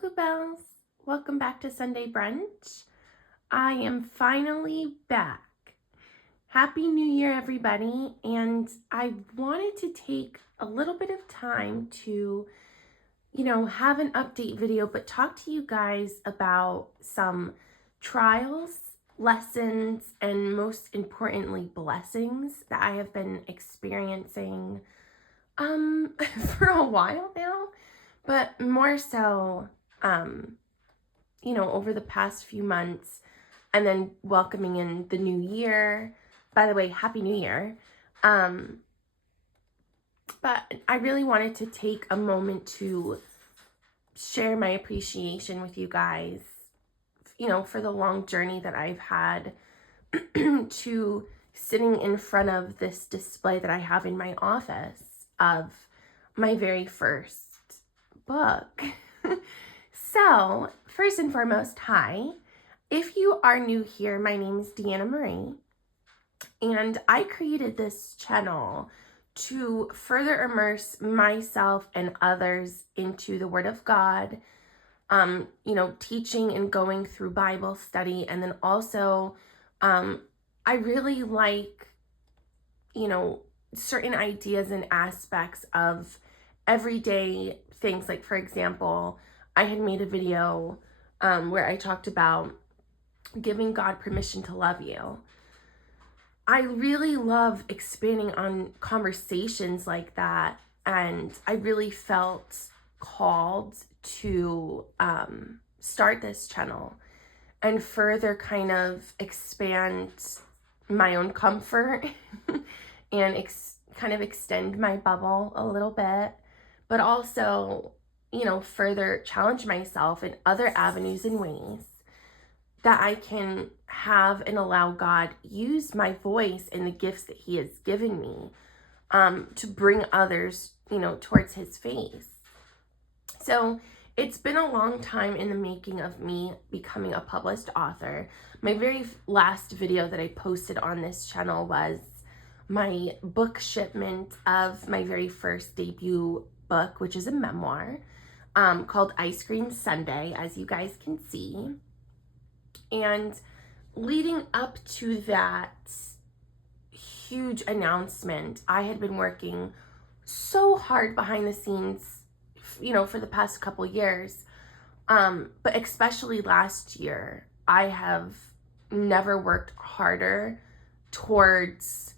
Bluebells. Welcome back to Sunday Brunch. I am finally back. Happy New Year, everybody. And I wanted to take a little bit of time to, have an update video, but talk to you guys about some trials, lessons, and most importantly, blessings that I have been experiencing for a while now, but more so over the past few months, and then welcoming in the new year. By the way, Happy New Year. But I really wanted to take a moment to share my appreciation with you guys, for the long journey that I've had to sitting in front of this display that I have in my office of my very first book. So, first and foremost, hi. If you are new here, my name is Deanna Marie, and I created this channel to further immerse myself and others into the Word of God, teaching and going through Bible study, and then also, I really like, certain ideas and aspects of everyday things. Like, for example, I had made a video where I talked about giving God permission to love you. I really love expanding on conversations like that, and I really felt called to start this channel and further kind of expand my own comfort and kind of extend my bubble a little bit, but also, further challenge myself in other avenues and ways that I can have and allow God use my voice and the gifts that He has given me to bring others, towards His face. So it's been a long time in the making of me becoming a published author. My very last video that I posted on this channel was my book shipment of my very first debut book, which is a memoir called Ice Cream Sunday, as you guys can see. And leading up to that huge announcement, I had been working so hard behind the scenes, for the past couple years. But especially last year, I have never worked harder towards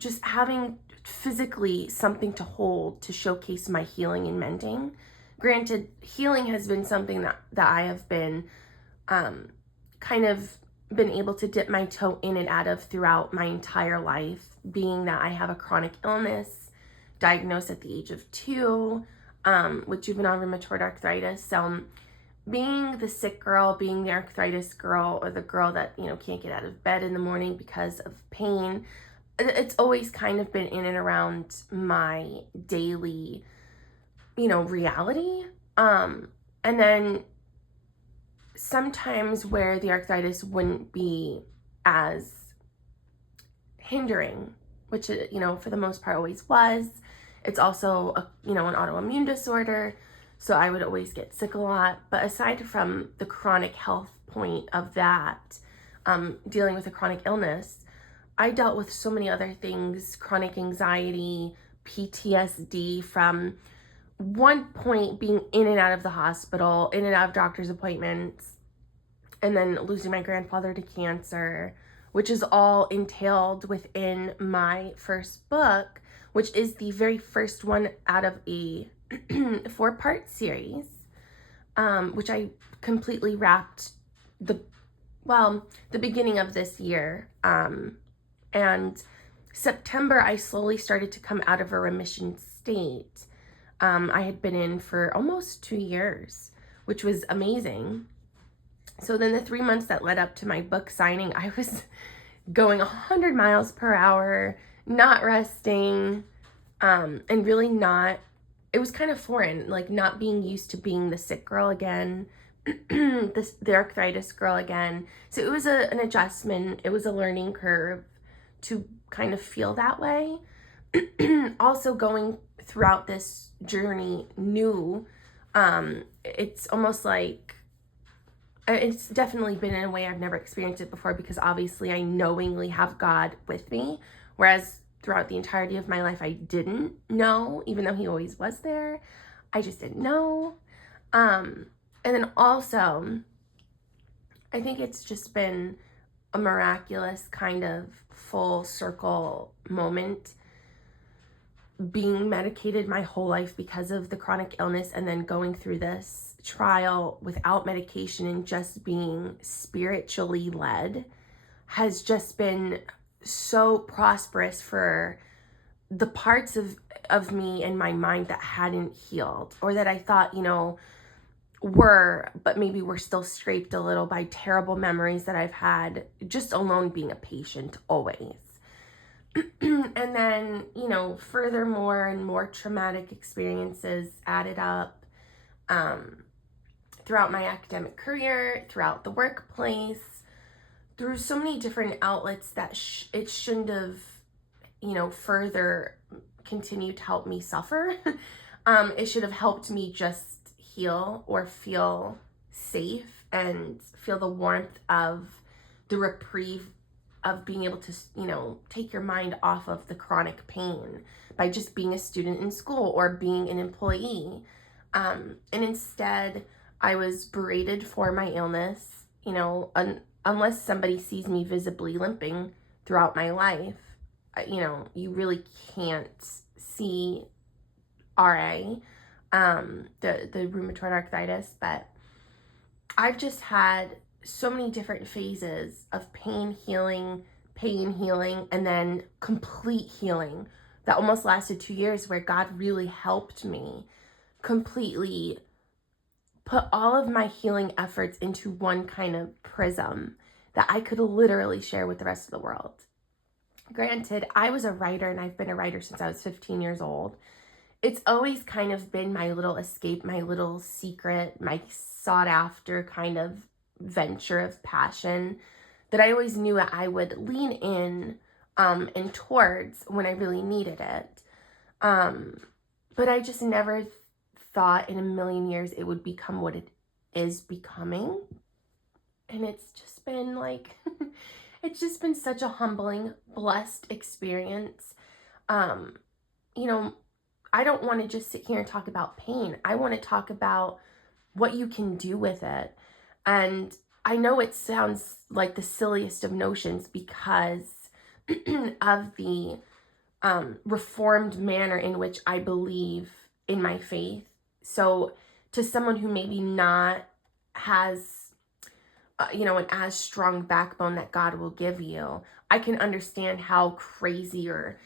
just having physically something to hold to showcase my healing and mending. Granted, healing has been something that I have been kind of been able to dip my toe in and out of throughout my entire life, being that I have a chronic illness diagnosed at the age of 2 with juvenile rheumatoid arthritis. So being the sick girl, being the arthritis girl, or the girl that, can't get out of bed in the morning because of pain, it's always kind of been in and around my daily, reality. And then sometimes where the arthritis wouldn't be as hindering, which, for the most part always was. It's also, an autoimmune disorder, so I would always get sick a lot. But aside from the chronic health point of that, dealing with a chronic illness, I dealt with so many other things, chronic anxiety, PTSD from one point being in and out of the hospital, in and out of doctor's appointments, and then losing my grandfather to cancer, which is all entailed within my first book, which is the very first one out of a 4-part series, which I completely wrapped the beginning of this year. And September, I slowly started to come out of a remission state. I had been in for almost 2 years, which was amazing. So then the 3 months that led up to my book signing, I was going 100 miles per hour, not resting, and really not, it was kind of foreign, like not being used to being the sick girl again, the arthritis girl again. So it was an adjustment. It was a learning curve to kind of feel that way. Also going throughout this journey new, It's almost like, it's definitely been in a way I've never experienced it before, because obviously I knowingly have God with me, whereas throughout the entirety of my life I didn't know, even though he always was there. I just didn't know. And then also, I think it's just been a miraculous kind of full circle moment, being medicated my whole life because of the chronic illness, and then going through this trial without medication and just being spiritually led has just been so prosperous for the parts of me and my mind that hadn't healed, or that I thought, were, but maybe were still scraped a little by terrible memories that I've had just alone being a patient always. And then, furthermore and more traumatic experiences added up throughout my academic career, throughout the workplace, through so many different outlets that it shouldn't have, further continued to help me suffer. It should have helped me just heal or feel safe and feel the warmth of the reprieve of being able to, take your mind off of the chronic pain by just being a student in school or being an employee. And instead, I was berated for my illness, unless somebody sees me visibly limping throughout my life, you really can't see RA, the rheumatoid arthritis, but I've just had so many different phases of pain healing, and then complete healing that almost lasted 2 years, where God really helped me completely put all of my healing efforts into one kind of prism that I could literally share with the rest of the world. Granted, I was a writer, and I've been a writer since I was 15 years old. It's always kind of been my little escape, my little secret, my sought after kind of venture of passion that I always knew I would lean in and towards when I really needed it. But I just never thought in a million years it would become what it is becoming. And it's just been like, it's just been such a humbling, blessed experience. I don't want to just sit here and talk about pain. I want to talk about what you can do with it. And I know it sounds like the silliest of notions because of the reformed manner in which I believe in my faith. So to someone who maybe not has, an as strong backbone that God will give you, I can understand how crazy or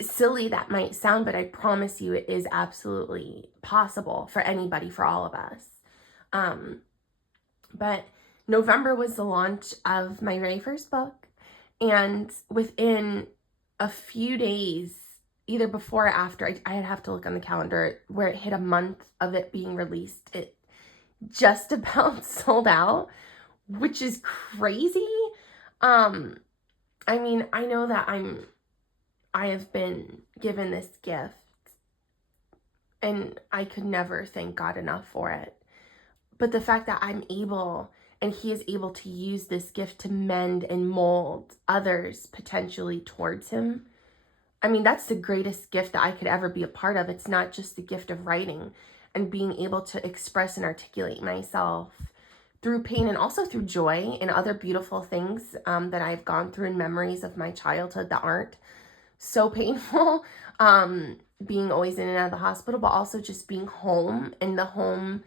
silly that might sound, but I promise you it is absolutely possible for anybody, for all of us. But November was the launch of my very first book, and within a few days, either before or after, I'd have to look on the calendar, where it hit a month of it being released, it just about sold out, which is crazy. I mean, I know that I have been given this gift, and I could never thank God enough for it. But the fact that I'm able, and he is able to use this gift to mend and mold others potentially towards him, I mean, that's the greatest gift that I could ever be a part of. It's not just the gift of writing and being able to express and articulate myself through pain, and also through joy and other beautiful things that I've gone through, and memories of my childhood that aren't so painful, being always in and out of the hospital, but also just being home, in the home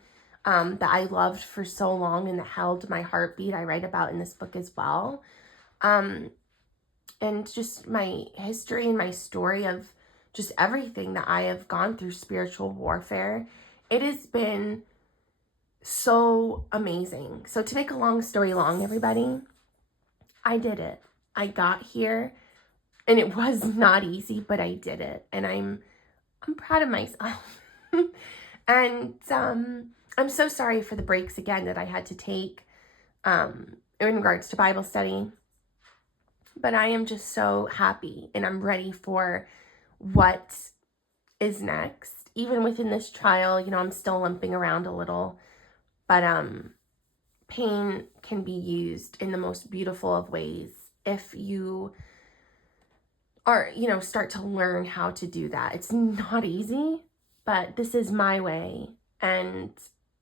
that I loved for so long and that held my heartbeat. I write about in this book as well. And just my history and my story of just everything that I have gone through, spiritual warfare. It has been so amazing. So to make a long story long, everybody, I did it. I got here, and it was not easy, but I did it. And I'm proud of myself. And I'm so sorry for the breaks again that I had to take in regards to Bible study. But I am just so happy, and I'm ready for what is next. even within this trial, you know, I'm still limping around a little, but pain can be used in the most beautiful of ways if you are, you know, start to learn how to do that. It's not easy, but this is my way, and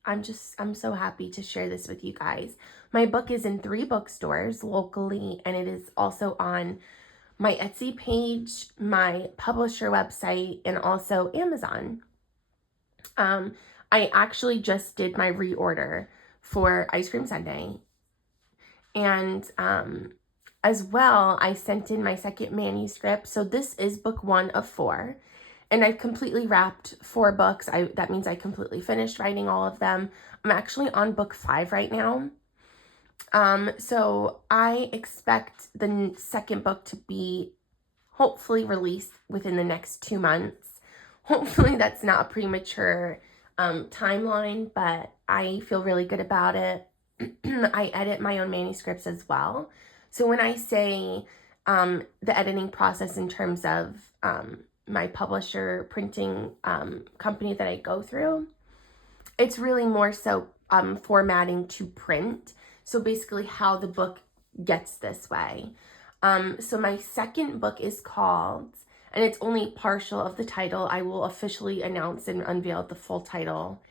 I'm so happy to share this with you guys. My book is in 3 bookstores locally, and it is also on my Etsy page, my publisher website, and also Amazon. I actually just did my reorder for Ice Cream Sunday, and as well, I sent in my second manuscript. So this is book 1 of 4. And I've completely wrapped 4 books. That means I completely finished writing all of them. I'm actually on book 5 right now. So I expect the second book to be hopefully released within the next 2 months. Hopefully that's not a premature timeline, but I feel really good about it. I edit my own manuscripts as well. So when I say the editing process in terms of my publisher printing company that I go through, it's really more so formatting to print. So basically how the book gets this way. So my second book is called, and it's only partial of the title. I will officially announce and unveil the full title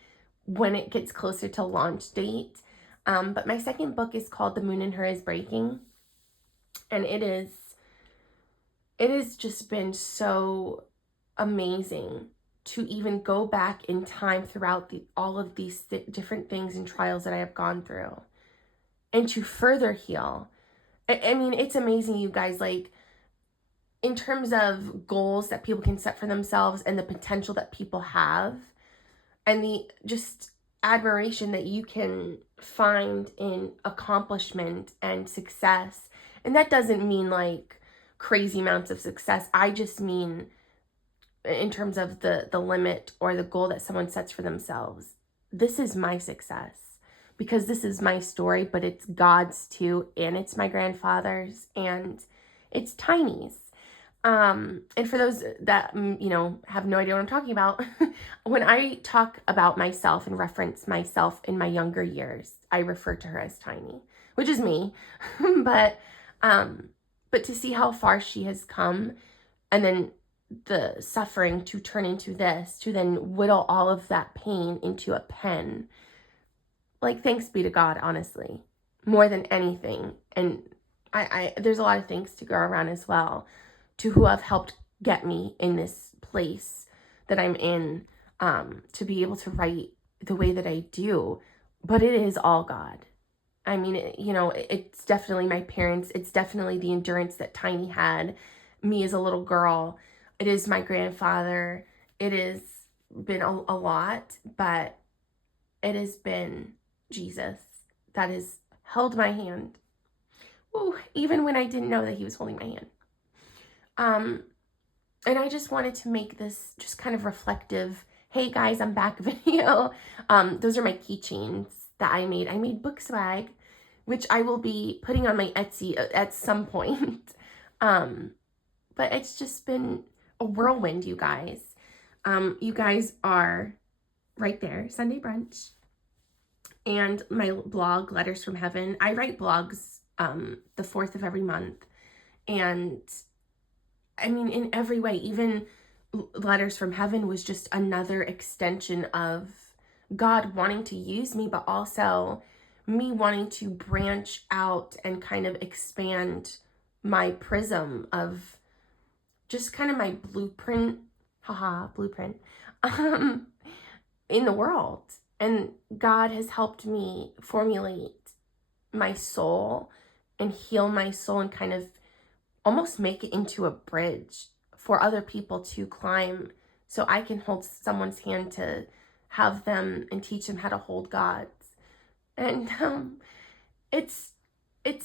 when it gets closer to launch date. But my second book is called The Moon in Her is Breaking. And it has just been so amazing to even go back in time throughout all of these different things and trials that I have gone through, and to further heal. I mean, it's amazing, you guys, like, in terms of goals that people can set for themselves and the potential that people have, and the just admiration that you can find in accomplishment and success. And that doesn't mean like crazy amounts of success. I just mean in terms of the limit or the goal that someone sets for themselves. This is my success because this is my story, but it's God's too, and it's my grandfather's, and it's Tiny's. And for those that, you know, have no idea what I'm talking about, when I talk about myself and reference myself in my younger years, I refer to her as Tiny, which is me. But to see how far she has come, and then the suffering to turn into this, to then whittle all of that pain into a pen, like, thanks be to God, honestly, more than anything. And I there's a lot of things to go around as well, to who have helped get me in this place that I'm in, to be able to write the way that I do. But it is all God. I mean, you know, it's definitely my parents. It's definitely the endurance that Tiny had, me as a little girl. It is my grandfather. It has been a lot, but it has been Jesus that has held my hand. Ooh, even when I didn't know that he was holding my hand. And I just wanted to make this just kind of reflective, hey guys, I'm back video. Those are my keychains that I made. I made book swag, which I will be putting on my Etsy at some point. But it's just been a whirlwind, you guys. You guys are right there, Sunday Brunch. And my blog, Letters from Heaven. I write blogs the 4th of every month. And I mean, in every way, even Letters from Heaven was just another extension of God wanting to use me, but also me wanting to branch out and kind of expand my prism of just kind of my blueprint, blueprint, in the world. And God has helped me formulate my soul and heal my soul and kind of almost make it into a bridge for other people to climb, so I can hold someone's hand to have them and teach them how to hold God's. And it's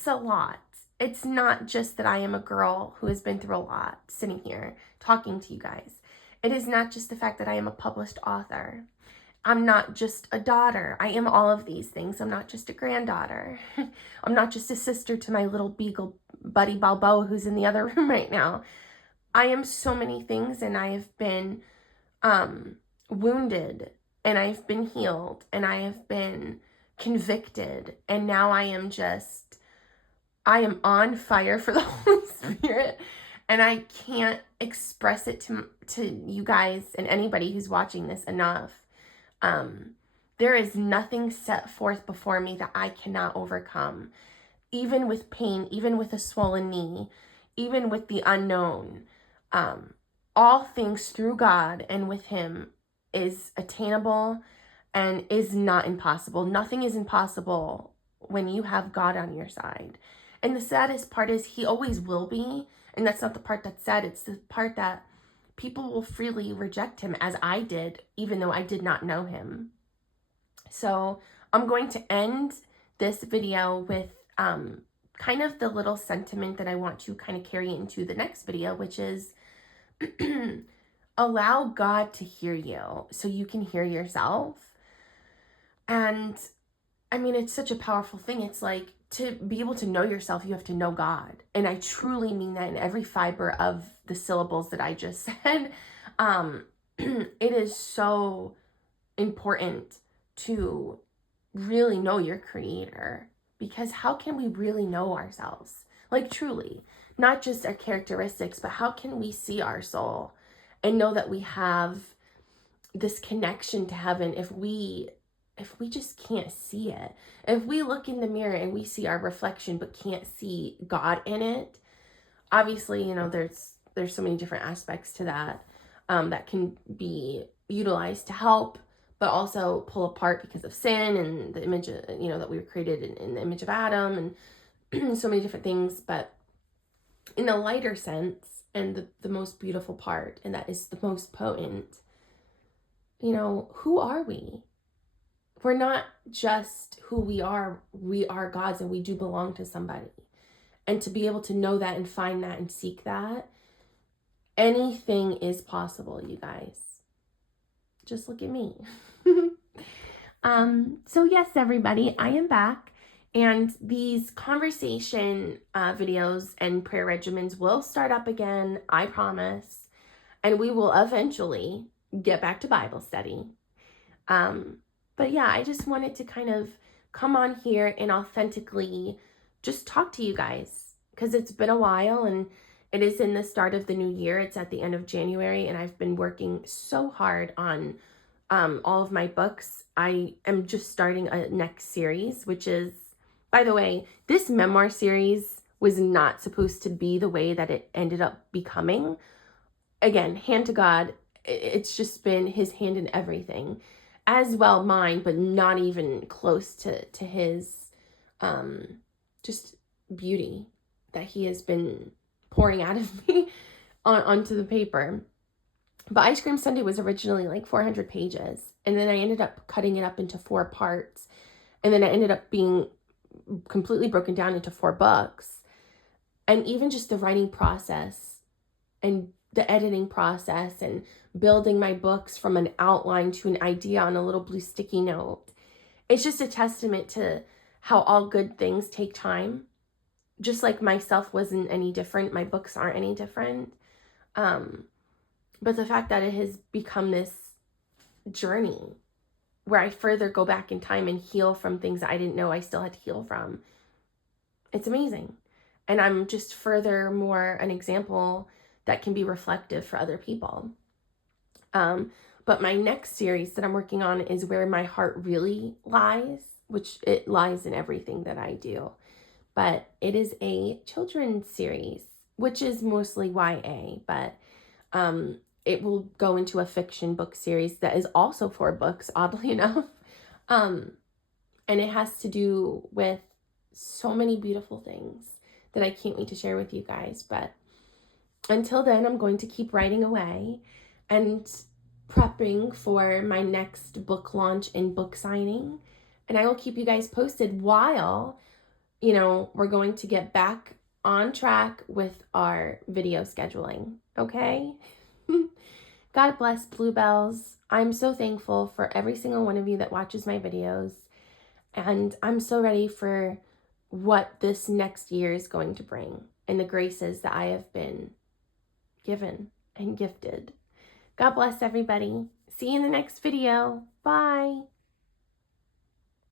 a lot. It's not just that I am a girl who has been through a lot sitting here talking to you guys. It is not just the fact that I am a published author. I'm not just a daughter. I am all of these things. I'm not just a granddaughter. I'm not just a sister to my little beagle buddy Balboa who's in the other room right now. I am so many things, and I have been wounded, and I've been healed, and I have been convicted, and now I am on fire for the Holy Spirit, and I can't express it to you guys and anybody who's watching this enough. There is nothing set forth before me that I cannot overcome, even with pain, even with a swollen knee, even with the unknown. All things through God and with Him is attainable and is not impossible. Nothing is impossible when you have God on your side. And the saddest part is He always will be. And that's not the part that's sad. It's the part that people will freely reject Him, as I did, even though I did not know Him. So I'm going to end this video with kind of the little sentiment that I want to kind of carry into the next video, which is allow God to hear you so you can hear yourself. And I mean, it's such a powerful thing. It's like, to be able to know yourself, you have to know God. And I truly mean that in every fiber of the syllables that I just said. It is so important to really know your Creator, because how can we really know ourselves? Like, truly, not just our characteristics, but how can we see our soul and know that we have this connection to heaven if we just can't see it? If we look in the mirror and we see our reflection but can't see God in it, obviously, you know, there's so many different aspects to that that can be utilized to help, but also pull apart because of sin and the image, you know, that we were created in the image of Adam, and so many different things. But in a lighter sense, and the most beautiful part, and that is the most potent, you know, who are we? We're not just who we are God's, and we do belong to somebody. And to be able to know that and find that and seek that, anything is possible, you guys. Just look at me. So yes, everybody, I am back, and these conversation videos and prayer regimens will start up again, I promise, and we will eventually get back to Bible study. But yeah, I just wanted to kind of come on here and authentically just talk to you guys, because it's been a while, and it is in the start of the new year. It's at the end of January, and I've been working so hard on all of my books. I am just starting a next series, which is, by the way, this memoir series was not supposed to be the way that it ended up becoming. Again, hand to God, it's just been His hand in everything, as well mine, but not even close to His just beauty that He has been pouring out of me onto the paper. But Ice Cream Sunday was originally like 400 pages. And then I ended up cutting it up into 4 parts. And then it ended up being completely broken down into 4 books. And even just the writing process and the editing process and building my books from an outline to an idea on a little blue sticky note. It's just a testament to how all good things take time. Just like myself wasn't any different, my books aren't any different. But the fact that it has become this journey where I further go back in time and heal from things that I didn't know I still had to heal from, it's amazing. And I'm just furthermore an example that can be reflective for other people. But my next series that I'm working on is Where My Heart Really Lies, which it lies in everything that I do. But it is a children's series, which is mostly YA, but it will go into a fiction book series that is also 4 books, oddly enough. And it has to do with so many beautiful things that I can't wait to share with you guys. But until then, I'm going to keep writing away and prepping for my next book launch and book signing. And I will keep you guys posted while, you know, we're going to get back on track with our video scheduling. Okay? God bless Bluebells. I'm so thankful for every single one of you that watches my videos. And I'm so ready for what this next year is going to bring and the graces that I have been given and gifted. God bless everybody. See you in the next video. Bye.